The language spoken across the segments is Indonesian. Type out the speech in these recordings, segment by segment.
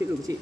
kecil dulu kecil.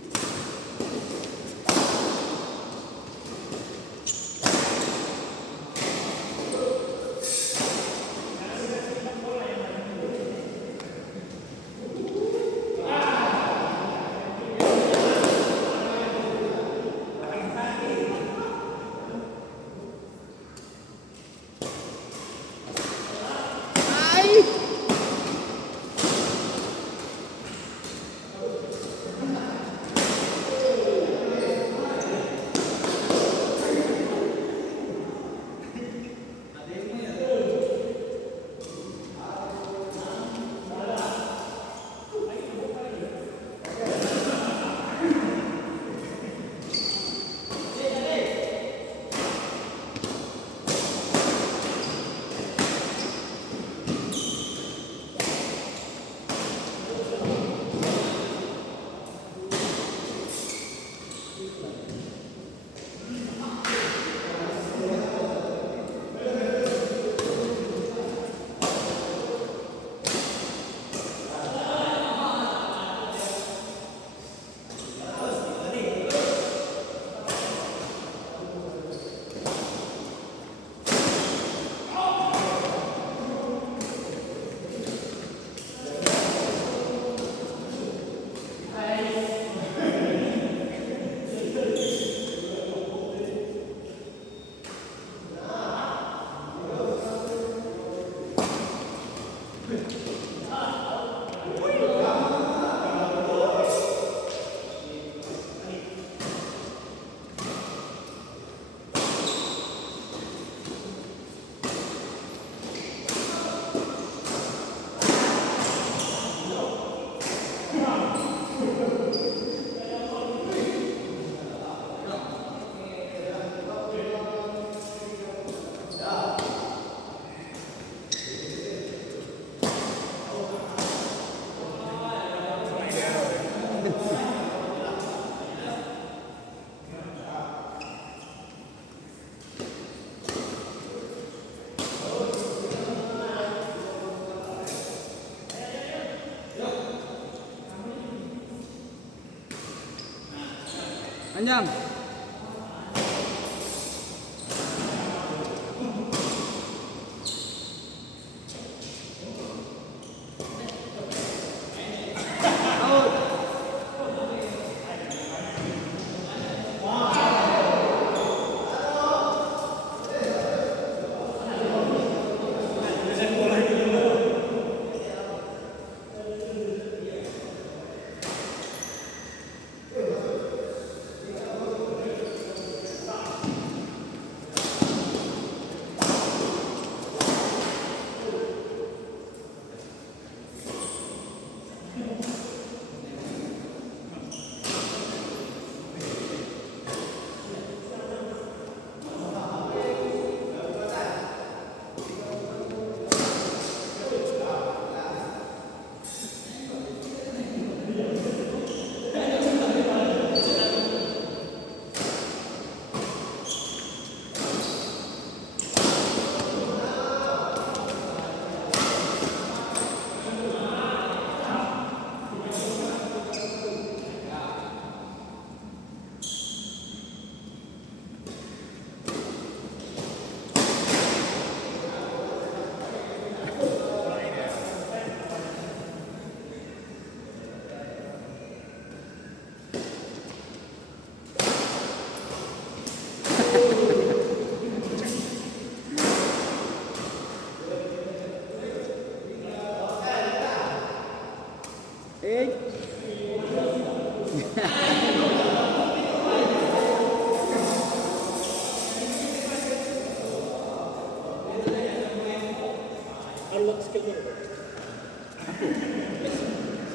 Panjang.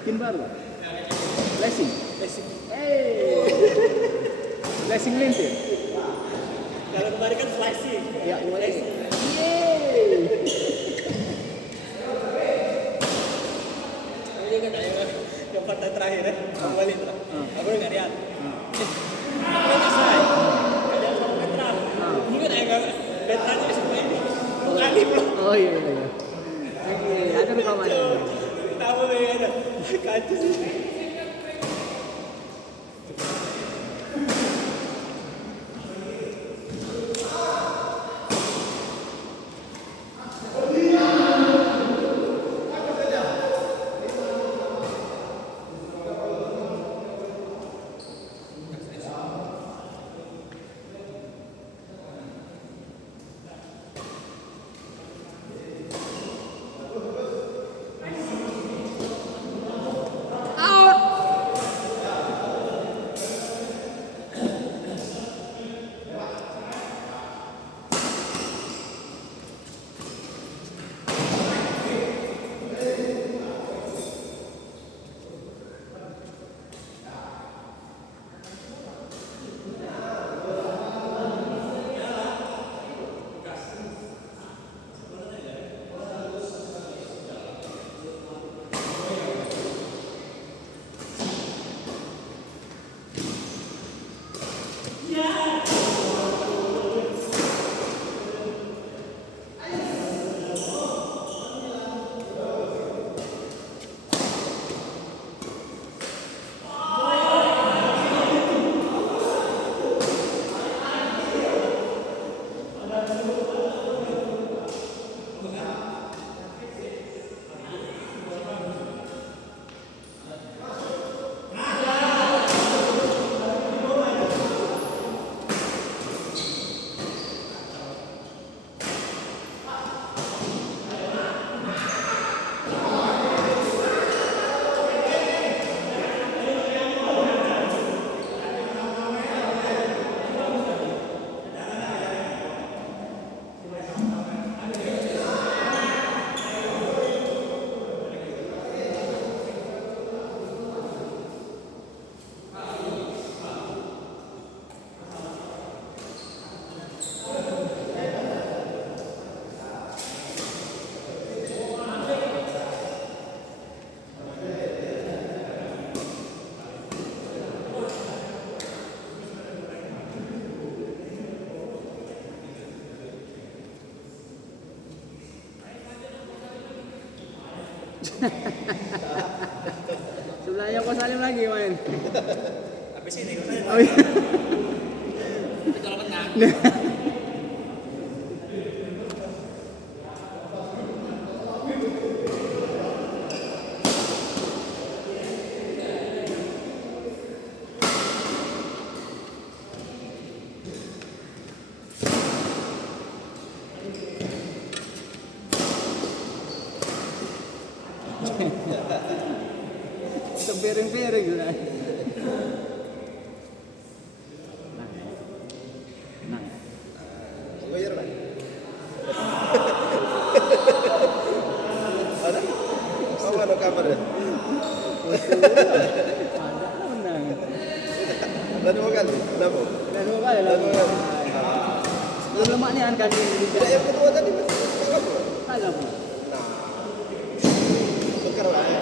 Skin baru. Blessing. Blessing lintir. Kalau kemarin kan flashing. Ya, blessing. Ini kan yang partai terakhir ya, kembali terus. Aku nggak lihat. Aku selesai. Kalian sama Petra. Ini kan agak Petranya semua ini. Kali belum. Oh iya. Ada rekaman. Tahu ya ada. Kacau sih. Sebelahnya Pak Salim lagi main. Habis ini kalau saya Oh iya. tapi kalau menang. Sepiring-piring gitu. Nah. Goyer lah. Ada? Oh, ada kabar ya? Ada lah menang. Dan dua kali, kenapa? Dan dua kali lah. Dan dua kali. Belum lemak nih kan kali ini. Tidak, yang kedua tadi kagak pula. Kagak pun. Nah, tukar lah ya.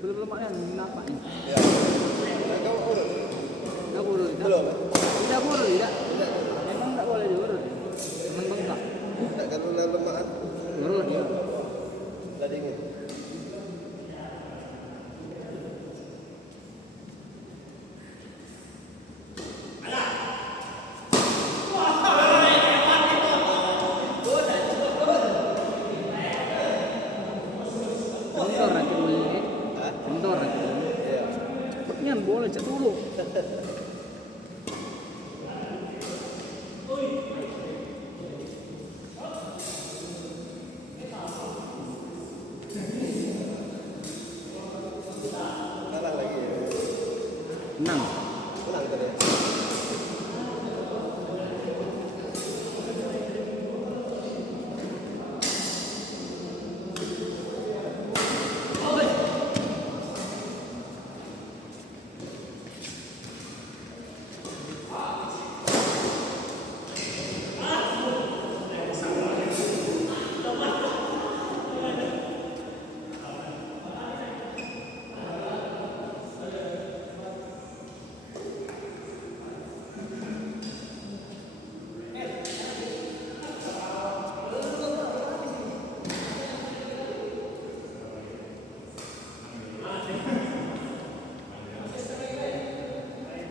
Belum lemaknya nampak nih. Ya. Nah, kau urut? Enggak boleh. Belum. Tidak boleh, tidak. Memang enggak boleh diurut. Teman bengkak. Tidak, kalau lemak Urut ya. dah dingin. Kendor aku dulu ini. Hah? Kendor aku dulu. Iya. Cepatnya boleh cek dulu. Kalah lagi ya. Menang. Menang tadi.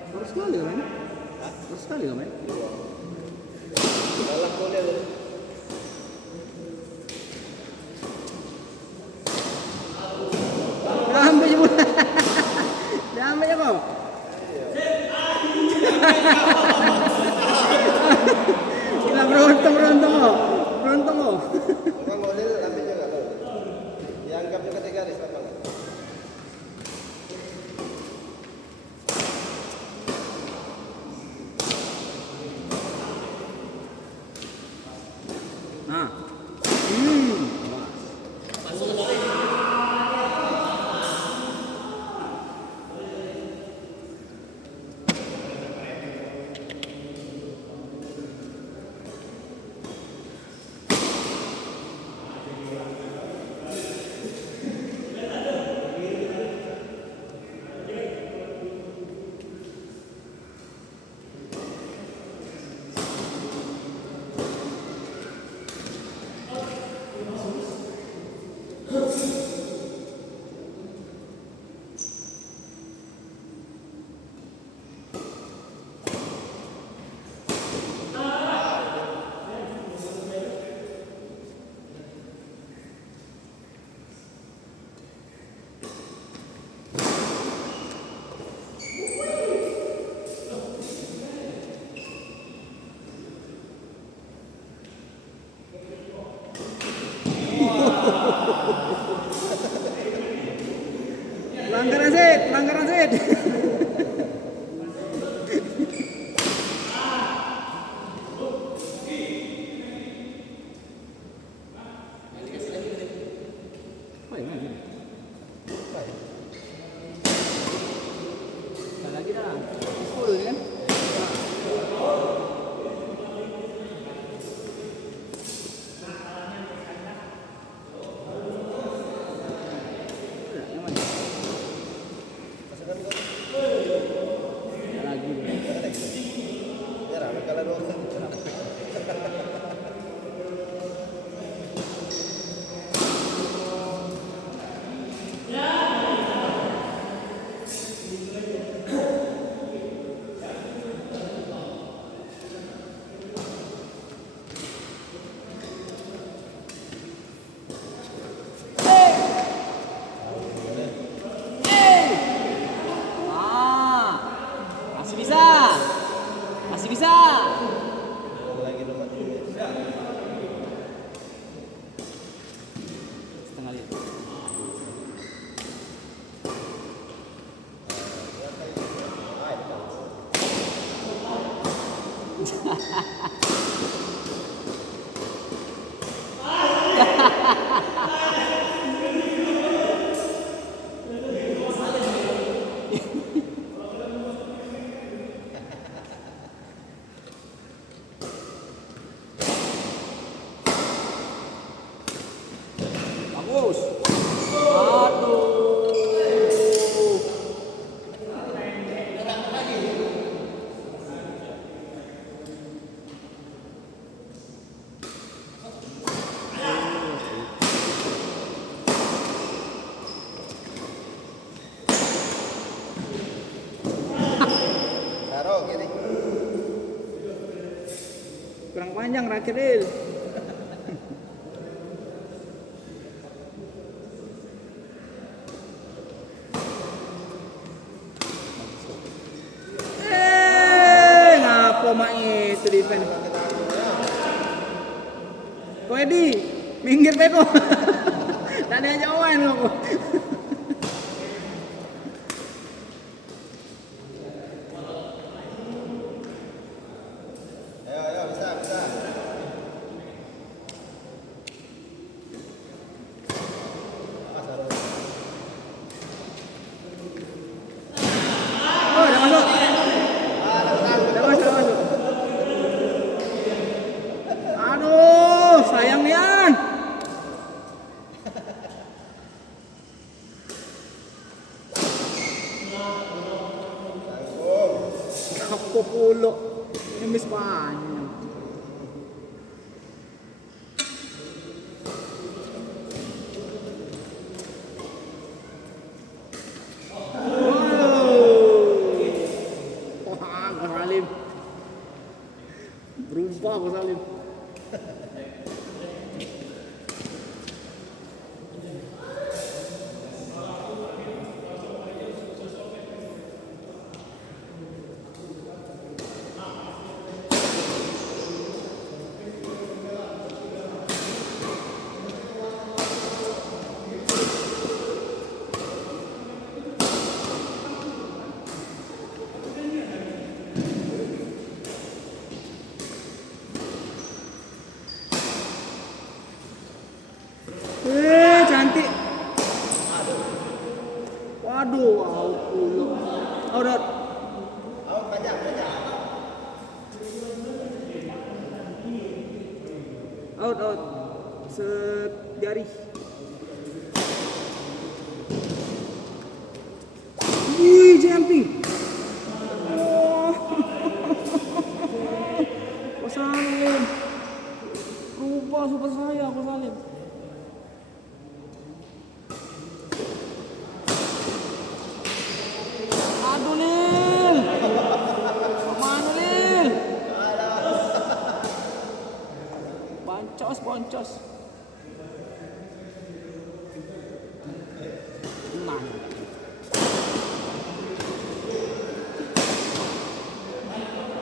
Baru sekali kan main? Baru sekali kan main? Dalam boleh tu. Dah ambil je bola. Dah ambil je kau. Gila beruntung kau. Beruntung kau. Orang model ambil juga lo. Dianggap juga 3 garis lapangan. Nah. Pelanggaran Zed. Oh, iya, iya. Sekali lagi dah. 10 kan? kali. Bagus. Aduh. Taruh kiri. Kurang panjang Rakiril. Ngapa mak itu defend? Ko Edi, minggir beko. Tak ada jauhan kok. Ayo, bisa. Awas, taruh. Oh, udah masuk. Udah masuk. Aduh, sayang Nian. Kapok pulo. Ini panjang. Wah, Ko Salim. Berubah Ko Salim. Cantik. Waduh, out pula. Out. Awas, panjang. Out. Sejari. Wih, jumping. Oh. Ko Salim. Rubah super saya Ko Salim. Aduh Lil. Kemana Lil? Boncos. Tenang.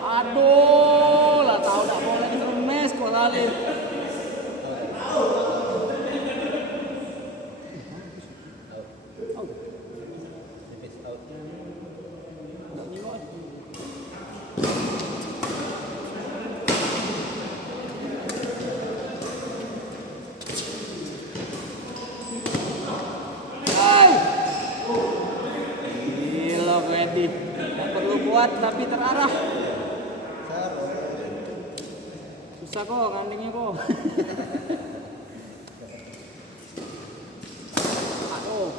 Aduh, lah tahu tak boleh dikemes Ko Salim. Tipis out. Tak nengok. Gila Ko Edi. Tak perlu kuat tapi terarah. Susah kok kandingnya kok. Aduh.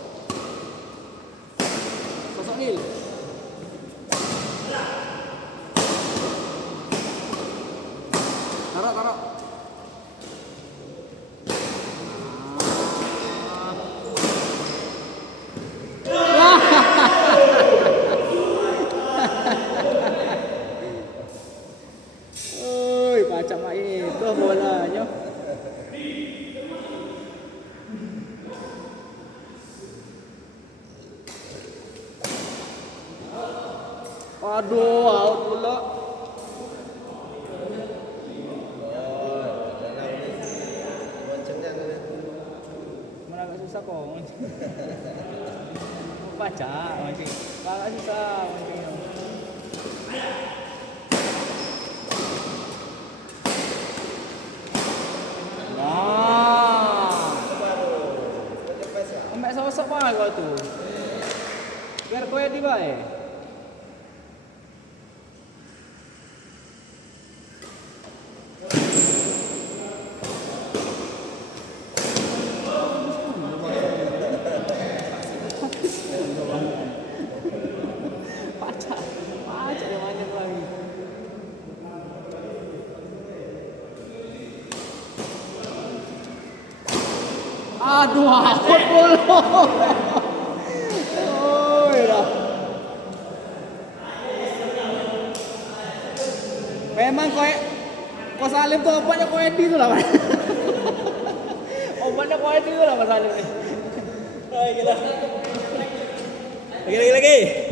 Sosok Nil. Taruh. Oi, macam itu bolanya. Aduh, out pula. Boncengnya. Mana agak susah kok. Baca mancing. Kalau susah mancing. Nah, ambek sosok banget kau tu. Biar kau yang dibaik. Pacar yang banyak lagi. Aduh, akut pula. Oh, ya. Memang kau Salim tuh obatnya kau Edi tuh lah. Obatnya kau Edi tuh lah Mas Salim nih. Oh, gila. Lagi.